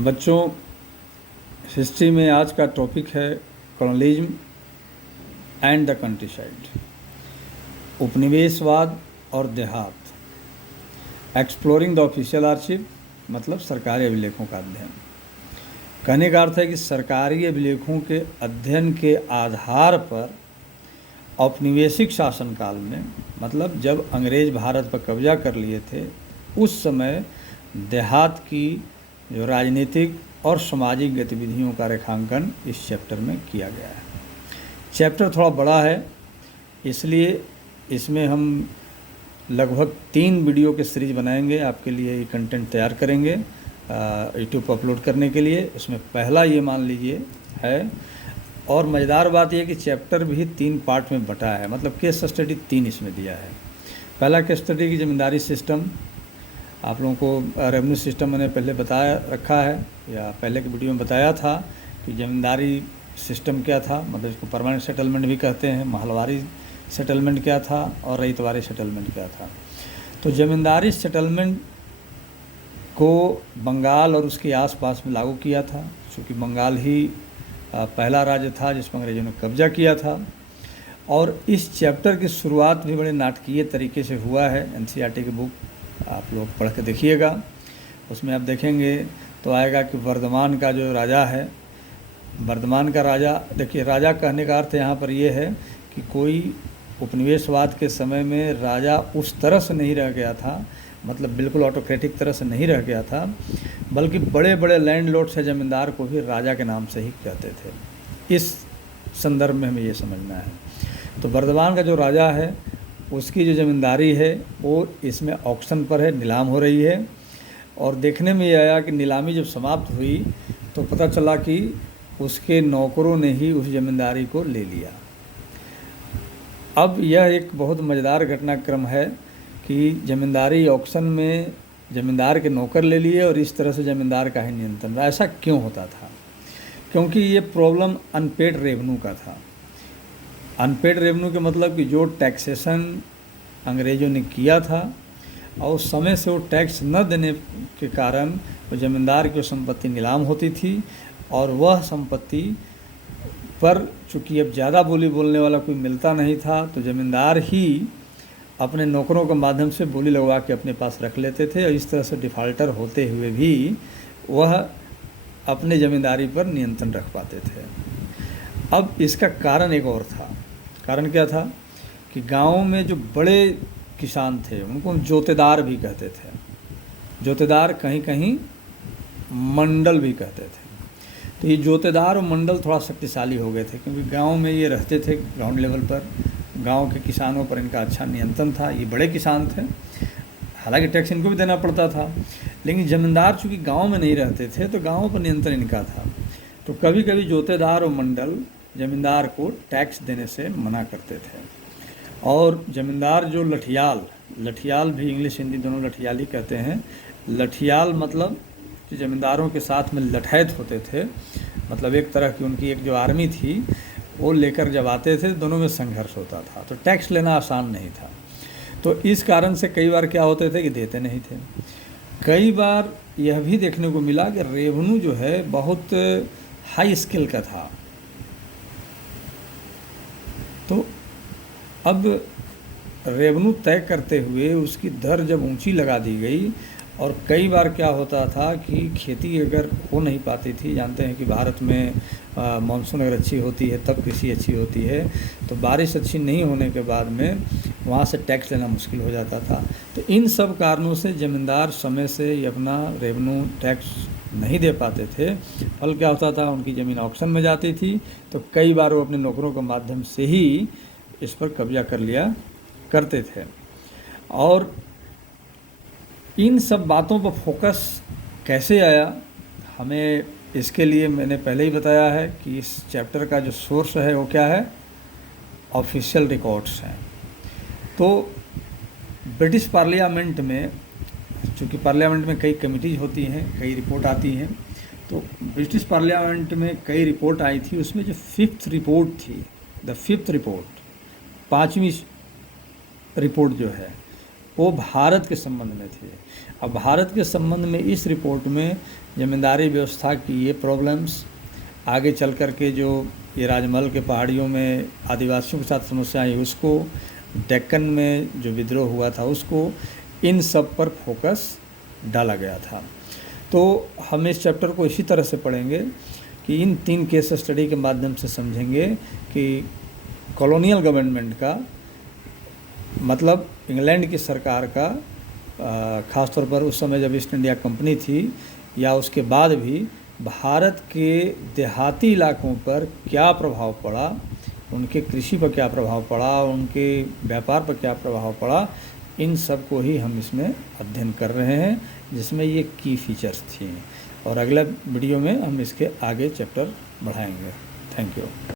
बच्चों, हिस्ट्री में आज का टॉपिक है कॉलोनिज्म एंड द कंट्रीसाइड, उपनिवेशवाद और देहात, एक्सप्लोरिंग द ऑफिशियल आर्चिव, मतलब सरकारी अभिलेखों का अध्ययन। कहने का अर्थ है कि सरकारी अभिलेखों के अध्ययन के आधार पर औपनिवेशिक शासनकाल में, मतलब जब अंग्रेज भारत पर कब्जा कर लिए थे, उस समय देहात की जो राजनीतिक और सामाजिक गतिविधियों का रेखांकन इस चैप्टर में किया गया है। चैप्टर थोड़ा बड़ा है, इसलिए इसमें हम लगभग 3 वीडियो के सीरीज बनाएंगे, आपके लिए ये कंटेंट तैयार करेंगे यूट्यूब पर अपलोड करने के लिए। उसमें पहला ये मान लीजिए है, और मज़ेदार बात यह कि चैप्टर भी 3 पार्ट में बटा है, मतलब केस स्टडी 3 इसमें दिया है। पहला केस स्टडी की ज़मींदारी सिस्टम, आप लोगों को रेवेन्यू सिस्टम मैंने पहले बताया रखा है, या पहले के वीडियो में बताया था कि ज़मींदारी सिस्टम क्या था, मतलब इसको परमानेंट सेटलमेंट भी कहते हैं, महलवारी सेटलमेंट क्या था और रईतवारी सेटलमेंट क्या था। तो ज़मींदारी सेटलमेंट को बंगाल और उसके आसपास में लागू किया था, क्योंकि बंगाल ही पहला राज्य था जिस पर अंग्रेजों ने कब्जा किया था। और इस चैप्टर की शुरुआत भी बड़े नाटकीय तरीके से हुआ है। एनसीईआरटी की बुक आप लोग पढ़ के देखिएगा, उसमें आप देखेंगे तो आएगा कि वर्धमान का जो राजा है, वर्धमान का राजा, देखिए राजा कहने का अर्थ यहाँ पर ये है कि कोई उपनिवेशवाद के समय में राजा उस तरह से नहीं रह गया था, मतलब बिल्कुल ऑटोक्रेटिक तरह से नहीं रह गया था, बल्कि बड़े बड़े लैंडलॉर्ड्स या ज़मींदार को भी राजा के नाम से ही कहते थे। इस संदर्भ में हमें ये समझना है। तो वर्धमान का जो राजा है उसकी जो ज़मींदारी है वो इसमें ऑक्शन पर है, नीलाम हो रही है। और देखने में ये आया कि नीलामी जब समाप्त हुई तो पता चला कि उसके नौकरों ने ही उस ज़मींदारी को ले लिया। अब यह एक बहुत मज़ेदार घटनाक्रम है कि ज़मींदारी ऑक्शन में ज़मींदार के नौकर ले लिए और इस तरह से ज़मींदार का ही नियंत्रण रहा। ऐसा क्यों होता था? क्योंकि ये प्रॉब्लम अनपेड रेवेन्यू का था। अनपेड रेवेन्यू के मतलब कि जो टैक्सेशन अंग्रेज़ों ने किया था और समय से वो टैक्स न देने के कारण वो ज़मींदार की संपत्ति नीलाम होती थी, और वह संपत्ति पर चूँकि अब ज़्यादा बोली बोलने वाला कोई मिलता नहीं था, तो ज़मींदार ही अपने नौकरों के माध्यम से बोली लगवा के अपने पास रख लेते थे, और इस तरह से डिफ़ाल्टर होते हुए भी वह अपने ज़मींदारी पर नियंत्रण रख पाते थे। अब इसका कारण एक और था। कारण क्या था कि गाँव में जो बड़े किसान थे उनको जोतेदार भी कहते थे। जोतेदार कहीं कहीं मंडल भी कहते थे। तो ये जोतेदार और मंडल थोड़ा शक्तिशाली हो गए थे, क्योंकि गांव में ये रहते थे ग्राउंड लेवल पर, गांव के किसानों पर इनका अच्छा नियंत्रण था। ये बड़े किसान थे, हालांकि टैक्स इनको भी देना पड़ता था, लेकिन ज़मींदार चूँकि गांव में नहीं रहते थे तो गाँव पर नियंत्रण इनका था। तो कभी कभी जोतेदार और मंडल ज़मींदार को टैक्स देने से मना करते थे। और ज़मींदार जो लठियाल भी इंग्लिश हिंदी दोनों लठियाल ही कहते हैं। लठियाल मतलब कि ज़मींदारों के साथ में लठैत होते थे, मतलब एक तरह की उनकी एक जो आर्मी थी वो लेकर जब आते थे, दोनों में संघर्ष होता था। तो टैक्स लेना आसान नहीं था। तो इस कारण से कई बार क्या होते थे कि देते नहीं थे। कई बार यह भी देखने को मिला कि रेवेन्यू जो है बहुत हाई स्केल का था। तो अब रेवेन्यू तय करते हुए उसकी दर जब ऊंची लगा दी गई, और कई बार क्या होता था कि खेती अगर हो नहीं पाती थी, जानते हैं कि भारत में मानसून अगर अच्छी होती है तब कृषि अच्छी होती है, तो बारिश अच्छी नहीं होने के बाद में वहाँ से टैक्स लेना मुश्किल हो जाता था। तो इन सब कारणों से ज़मींदार समय से अपना रेवेन्यू टैक्स नहीं दे पाते थे। फल क्या होता था, उनकी ज़मीन ऑक्शन में जाती थी, तो कई बार वो अपने नौकरों के माध्यम से ही इस पर कब्जा कर लिया करते थे। और इन सब बातों पर फोकस कैसे आया, हमें इसके लिए मैंने पहले ही बताया है कि इस चैप्टर का जो सोर्स है वो क्या है, ऑफिशियल रिकॉर्ड्स हैं। तो ब्रिटिश पार्लियामेंट में, चूँकि पार्लियामेंट में कई कमिटीज होती हैं, कई रिपोर्ट आती हैं, तो ब्रिटिश पार्लियामेंट में कई रिपोर्ट आई थी। उसमें जो 5th रिपोर्ट थी, द 5th रिपोर्ट, 5वीं रिपोर्ट जो है वो भारत के संबंध में थी। अब भारत के संबंध में इस रिपोर्ट में जमींदारी व्यवस्था की ये प्रॉब्लम्स, आगे चल कर के जो ये राजमहल के पहाड़ियों में आदिवासियों के साथ समस्या आई उसको, डेक्कन में जो विद्रोह हुआ था उसको, इन सब पर फोकस डाला गया था। तो हम इस चैप्टर को इसी तरह से पढ़ेंगे कि इन 3 केस स्टडी के माध्यम से समझेंगे कि कॉलोनियल गवर्नमेंट का मतलब इंग्लैंड की सरकार का ख़ास तौर पर उस समय जब ईस्ट इंडिया कंपनी थी या उसके बाद भी भारत के देहाती इलाकों पर क्या प्रभाव पड़ा, उनके कृषि पर क्या प्रभाव पड़ा, उनके व्यापार पर क्या प्रभाव पड़ा, इन सब को ही हम इसमें अध्ययन कर रहे हैं, जिसमें ये की फीचर्स थी। और अगला वीडियो में हम इसके आगे चैप्टर बढ़ाएंगे। Thank you.